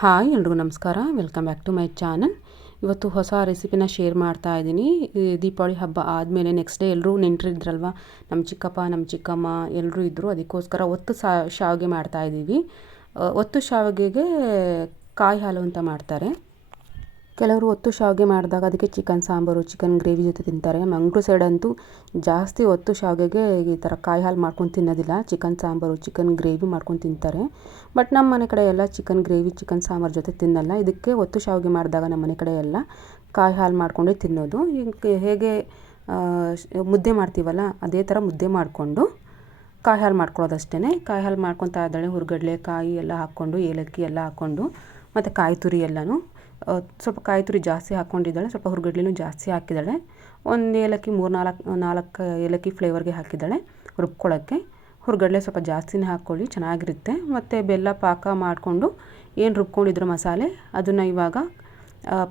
Hi ಎಲ್ರಿಗೂ ನಮಸ್ಕಾರ, welcome back to my channel. ಇವತ್ತು ಹೊಸ ರೆಸಿಪಿನ ಶೇರ್ ಮಾಡ್ತಾ ಇದ್ದೀನಿ. ದೀಪಾವಳಿ ಹಬ್ಬ ಆದಮೇಲೆ ನೆಕ್ಸ್ಟ್ ಡೇ ಎಲ್ಲರೂ ನೆಂಟರಿದ್ರಲ್ವ, ನಮ್ಮ ಚಿಕ್ಕಪ್ಪ ನಮ್ಮ ಚಿಕ್ಕಮ್ಮ ಎಲ್ಲರೂ ಇದ್ದರು. ಅದಕ್ಕೋಸ್ಕರ ಒತ್ತು ಶಾವಿಗೆ ಮಾಡ್ತಾಯಿದ್ದೀವಿ. ಒತ್ತು ಶಾವಿಗೆಗೆ ಕಾಯಿ ಹಾಲು ಅಂತ ಮಾಡ್ತಾರೆ. ಕೆಲವರು ಒತ್ತು ಶಾವಿಗೆ ಮಾಡಿದಾಗ ಅದಕ್ಕೆ ಚಿಕನ್ ಸಾಂಬಾರು, ಚಿಕನ್ ಗ್ರೇವಿ ಜೊತೆ ತಿಂತಾರೆ. ಮಂಗಳೂರು ಸೈಡ್ ಅಂತೂ ಜಾಸ್ತಿ ಒತ್ತು ಶಾವಿಗೆಗೆ ಈ ಥರ ಕಾಯಿ ಹಾಲು ಮಾಡ್ಕೊಂಡು ತಿನ್ನೋದಿಲ್ಲ, ಚಿಕನ್ ಸಾಂಬಾರು, ಚಿಕನ್ ಗ್ರೇವಿ ಮಾಡ್ಕೊಂಡು ತಿಂತಾರೆ. ಬಟ್ ನಮ್ಮ ಮನೆ ಕಡೆ ಎಲ್ಲ ಚಿಕನ್ ಗ್ರೇವಿ, ಚಿಕನ್ ಸಾಂಬಾರು ಜೊತೆ ತಿನ್ನಲ್ಲ. ಇದಕ್ಕೆ ಒತ್ತು ಶಾವಿಗೆ ಮಾಡಿದಾಗ ನಮ್ಮ ಮನೆ ಕಡೆ ಎಲ್ಲ ಕಾಯಿ ಹಾಲು ಮಾಡ್ಕೊಂಡೇ ತಿನ್ನೋದು. ಈಗ ಹೇಗೆ ಮುದ್ದೆ ಮಾಡ್ತೀವಲ್ಲ, ಅದೇ ಥರ ಮುದ್ದೆ ಮಾಡಿಕೊಂಡು ಕಾಯಿ ಹಾಲು ಮಾಡ್ಕೊಳ್ಳೋದಷ್ಟೇ. ಕಾಯಿ ಹಾಲು ಮಾಡ್ಕೊತಾ ಇದ್ದಾಳೆ. ಹುರ್ಗಡ್ಲೆ ಕಾಯಿ ಎಲ್ಲ ಹಾಕ್ಕೊಂಡು, ಏಲಕ್ಕಿ ಎಲ್ಲ ಹಾಕ್ಕೊಂಡು, ಮತ್ತು ಕಾಯಿ ತುರಿ ಎಲ್ಲನೂ ಸ್ವಲ್ಪ ಕಾಯಿ ತುರಿ ಜಾಸ್ತಿ ಹಾಕ್ಕೊಂಡಿದ್ದಾಳೆ. ಸ್ವಲ್ಪ ಹುರ್ಗಡ್ಲೆನೂ ಜಾಸ್ತಿ ಹಾಕಿದ್ದಾಳೆ. ಒಂದು ಏಲಕ್ಕಿ 3-4 ಏಲಕ್ಕಿ ಫ್ಲೇವರ್ಗೆ ಹಾಕಿದ್ದಾಳೆ ರುಬ್ಕೊಳ್ಳೋಕ್ಕೆ. ಹುರ್ಗಡ್ಲೆ ಸ್ವಲ್ಪ ಜಾಸ್ತಿನೇ ಹಾಕ್ಕೊಳ್ಳಿ, ಚೆನ್ನಾಗಿರುತ್ತೆ. ಮತ್ತು ಬೆಲ್ಲ ಪಾಕ ಮಾಡಿಕೊಂಡು ಏನು ರುಬ್ಕೊಂಡಿದ್ರು ಮಸಾಲೆ, ಅದನ್ನು ಇವಾಗ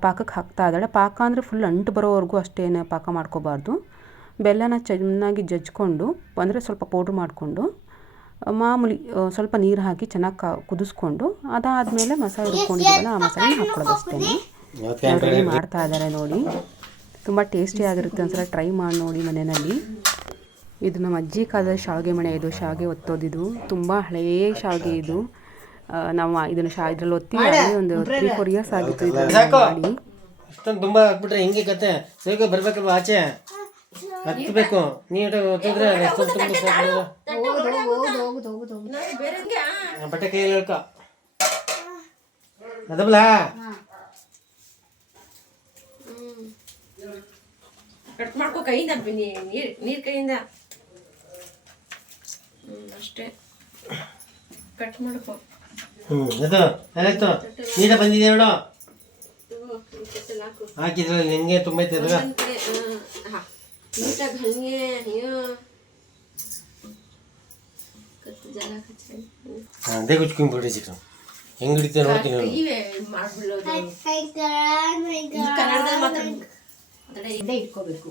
ಪಾಕಕ್ಕೆ ಹಾಕ್ತಾ ಇದ್ದಾಳೆ. ಪಾಕ ಅಂದರೆ ಫುಲ್ ಅಂಟು ಬರೋವರೆಗೂ ಅಷ್ಟೇನು ಪಾಕ ಮಾಡ್ಕೋಬಾರ್ದು. ಬೆಲ್ಲನ ಚೆನ್ನಾಗಿ ಜಜ್ಜಿಕೊಂಡು, ಅಂದರೆ ಸ್ವಲ್ಪ ಪೌಡ್ರ್ ಮಾಡಿಕೊಂಡು, ಮಾಮೂಲಿ ಸ್ವಲ್ಪ ನೀರು ಹಾಕಿ ಚೆನ್ನಾಗಿ ಕುದಿಸ್ಕೊಂಡು, ಅದಾದಮೇಲೆ ಮಸಾಲೆ ರುಬ್ಕೊಂಡಿದ್ದೀವಲ್ಲ ಆ ಮಸಾಲೆ ಹಾಕ್ಕೊಳ್ಳೋದಷ್ಟೇ. ರೆಡಿ ಮಾಡ್ತಾ ಇದ್ದಾರೆ ನೋಡಿ. ತುಂಬ ಟೇಸ್ಟಿಯಾಗಿರುತ್ತೆ. ಒಂದ್ಸಲ ಟ್ರೈ ಮಾಡಿ ನೋಡಿ ಮನೆಯಲ್ಲಿ. ಇದು ನಮ್ಮ ಅಜ್ಜಿ ಕಾಲದ ಶಾವಿಗೆ ಮಣೆ. ಇದು ಶಾವಿಗೆ ಒತ್ತೋದಿದು ತುಂಬ ಹಳೆಯ ಶಾವಿಗೆ ಇದು. ನಾವು ಇದನ್ನು ಇದ್ರಲ್ಲಿ ಒತ್ತಿ ಒಂದು 3-4 ಇಯರ್ಸ್ ಆಗಿತ್ತು ಇದನ್ನು ಮಾಡಿ. ತುಂಬ ಹಾಕ್ಬಿಟ್ರೆ ಹೆಂಗೆ ಕತೆ ಬೇಗ ಬರಬೇಕಲ್ವ ಆಚೆ ಹತ್ತಬೇಕು. ನೀಟಾಗಿ ಒತ್ತಿದ್ರೆ ಬಟ್ಟೆ ಕೈಯಲ್ಲಿ ಹೇಳ್ಕ ಅದಲ್ಲ ಕಟ್ ಮಾಡ್ಕೋ ಕೈಯಿಂದ, ನೀರ್ ಕೈಯಿಂದ ಅಷ್ಟೇ ಕಟ್ ಮಾಡ್ಕೋ. ಅದು ಆಯ್ತು. ನೀರ ಬಂದಿದೆ ನೋಡು, ಹಾಕಿದ್ರಲ್ಲ ನಿಂಗೆ ತುಂಬ ಐತೆ ನೀಟಾಗಿ ಹಂಗೆ. ಅದೇ ಕುಚ್ಕೊಂಡ್ಬಿಡ್ರಿ ಚಿಕನ್ ಹೆಂಗ್ ಹಿಡಿತ ನೋಡ್ತೀನಿ. ಇಟ್ಕೋಬೇಕು,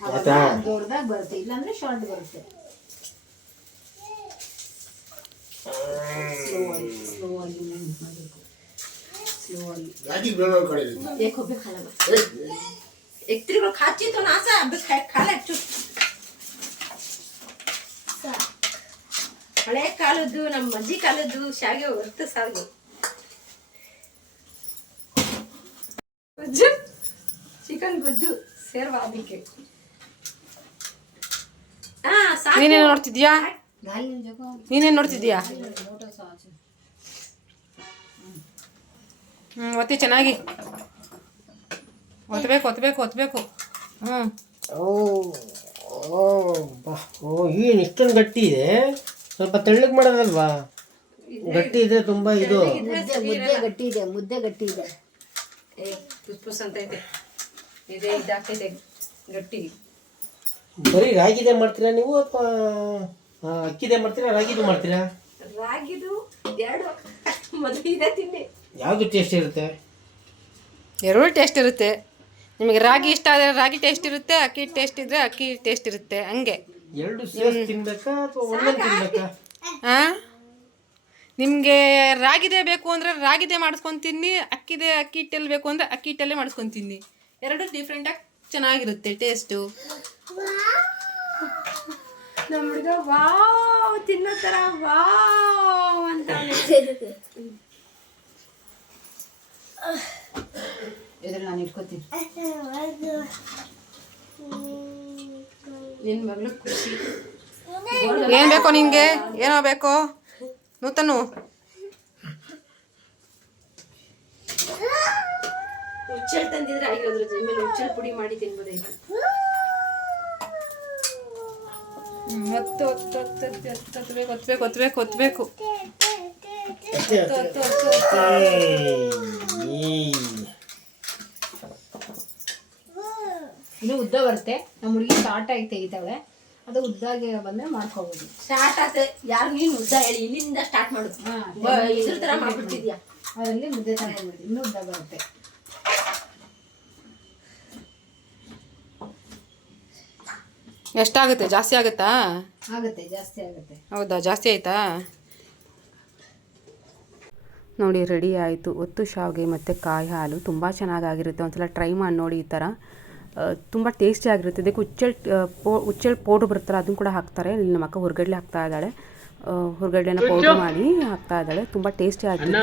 ಆಯ್ತಾ? ದೊಡ್ಡದಾಗ ಬರುತ್ತೆ, ಇಲ್ಲಾಂದ್ರೆ ಶಾರ್ಟ್ ಬರುತ್ತೆ. खाची तो नासा अब खाला ಹಳೆ ಕಾಲದ್ದು ನಮ್ಮ ಅಜ್ಜಿ ಕಾಲದ್ದು ಶಾವಿಗೆ ಹೊರತು ಶಾವಿಗೆ ಗೊಜ್ಜು, ಚಿಕನ್ ಗೊಜ್ಜು ಸೇರ್ವಾ ಅದಕ್ಕೆ. ನೀನೇನು ನೋಡ್ತಿದ್ಯಾ? ನೀನೇನು ನೋಡ್ತಿದ್ಯಾ? ಒತ್ತಿ ಚೆನ್ನಾಗಿ ಒತ್ತಬೇಕು. ಏನು ಇಷ್ಟೊಂದು ಗಟ್ಟಿ ಇದೆ. ಸ್ವಲ್ಪ ತೆಳ್ಳಗೆ ಮಾಡೋದಲ್ವಾ? ಗಟ್ಟಿ ಇದೆ ತುಂಬ. ಇದು ಮುದ್ದೆ ಗಟ್ಟಿ ಇದೆ. ಪುಸ್ ಅಂತ ಇದೆ. ಇದೇ ಇದಾಗ್ತೈತೆ ಗಟ್ಟಿ. ಬರೀ ರಾಗಿದೇ ಮಾಡ್ತೀರಾ ನೀವು ಅಥವಾ ಅಕ್ಕಿದೇ ಮಾಡ್ತೀರಾ, ರಾಗಿದು ಮಾಡ್ತೀರಾ? ರಾಗಿದು ಎರಡು ಮೊದಲು ಇದೆ ತಿಂಡಿ. ಯಾವುದು ಟೇಸ್ಟ್ ಇರುತ್ತೆ? ಎರಡೂ ಟೇಸ್ಟ್ ಇರುತ್ತೆ. ನಿಮಗೆ ರಾಗಿ ಇಷ್ಟ ಆದರೆ ರಾಗಿ ಟೇಸ್ಟ್ ಇರುತ್ತೆ, ಅಕ್ಕಿ ಟೇಸ್ಟ್ ಇದ್ದರೆ ಅಕ್ಕಿ ಟೇಸ್ಟ್ ಇರುತ್ತೆ. ಹಂಗೆ ಎರಡು ಸೇರಿ ತಿನ್ಬೇಕಾ ಅಥವಾ ಒಂದೊಂದು ತಿನ್ಬೇಕಾ? ಹಾಂ, ನಿಮಗೆ ರಾಗಿದೇ ಬೇಕು ಅಂದರೆ ರಾಗಿದೇ ಮಾಡಿಸ್ಕೊಂಡು ತಿನ್ನಿ, ಅಕ್ಕಿ ಹಿಟ್ಟಲ್ಲಿ ಬೇಕು ಅಂದರೆ ಅಕ್ಕಿ ಹಿಟ್ಟಲ್ಲೇ ಮಾಡಿಸ್ಕೊಂಡು ತಿನ್ನಿ. ಎರಡು ಡಿಫ್ರೆಂಟಾಗಿ ಚೆನ್ನಾಗಿರುತ್ತೆ ಟೇಸ್ಟು. ನಮ್ಮ ಹುಡುಗ ವಾವ್ ತಿನ್ನೋ ಥರ ವಾವ್ ಅಂತ ಇದ್ರಲ್ಲಿ ನಾನು ಇಟ್ಕೋತೀನಿ. ನಿನ್ನ ಮಗಳು ಖುಷಿ. ಏನು ಬೇಕೋ ನಿನಗೆ? ಏನೋ ಬೇಕೋ ನೂತನು? ಹುಚ್ಚಳು ತಂದಿದ್ರೆ ಆಗಿರೋದ್ರ ಜಮೀನು ಹುಚ್ಚಳು ಪುಡಿ ಮಾಡಿ ತಿನ್ಬೋದಾಯ್ತು. ಒತ್ತಬೇಕು. ಇನ್ನು ಉದ್ದ ಬರುತ್ತೆ. ನಮ್ಮ ಹುಡುಗಿ ಶಾರ್ಟ್ ಆಗಿ ತೆಗಿತಾಳೆ, ಅದು ಉದ್ದಾಗಿ ಬಂದ್ರೆ ಮಾಡ್ಕೋಬಹುದು. ಸ್ಟಾರ್ಟ್ ಆಗುತ್ತೆ. ಯಾರು ನೀನು ಉದ್ದ ಹೇಳಿ, ಇಲ್ಲಿಂದ ಸ್ಟಾರ್ಟ್ ಮಾಡು. ಇದ್ರ ತರ ಮಾಡ್ಬಿಡ್ತಿದ್ಯಾ? ಅದರಲ್ಲಿ ಮುದ್ದೆ ತರ ಹೇಳ್ಬಿಡ್ತೀನಿ. ಇನ್ನೂ ಉದ್ದ ಬರುತ್ತೆ. ಎಷ್ಟಾಗುತ್ತೆ? ಜಾಸ್ತಿ ಆಗುತ್ತಾ? ಆಗುತ್ತೆ, ಜಾಸ್ತಿ ಆಗುತ್ತೆ. ಹೌದಾ? ಜಾಸ್ತಿ ಆಯ್ತಾ? ನೋಡಿ ರೆಡಿ ಆಯಿತು. ಒತ್ತು ಶಾವಿಗೆ ಮತ್ತು ಕಾಯಿ ಹಾಲು ತುಂಬ ಚೆನ್ನಾಗಾಗಿರುತ್ತೆ. ಒಂದ್ಸಲ ಟ್ರೈ ಮಾಡಿ ನೋಡಿ. ಈ ಥರ ತುಂಬ ಟೇಸ್ಟಿ ಆಗಿರುತ್ತೆ. ಇದಕ್ಕೆ ಹುಚ್ಚೆಳ್ಳು ಪೌಡ್ರ್ ಬರುತ್ತಲ್ಲ ಅದನ್ನು ಕೂಡ ಹಾಕ್ತಾರೆ. ಇಲ್ಲಿ ನಮ್ಮ ಅಕ್ಕ ಹುರ್ಗಡ್ಲೆ ಹಾಕ್ತಾ ಇದ್ದಾಳೆ. ಹುರ್ಗಡ್ಲೆನ ಪೌಡ್ರ್ ಮಾಡಿ ಹಾಕ್ತಾ ಇದ್ದಾಳೆ. ತುಂಬ ಟೇಸ್ಟಿ ಆಗಿರುತ್ತೆ.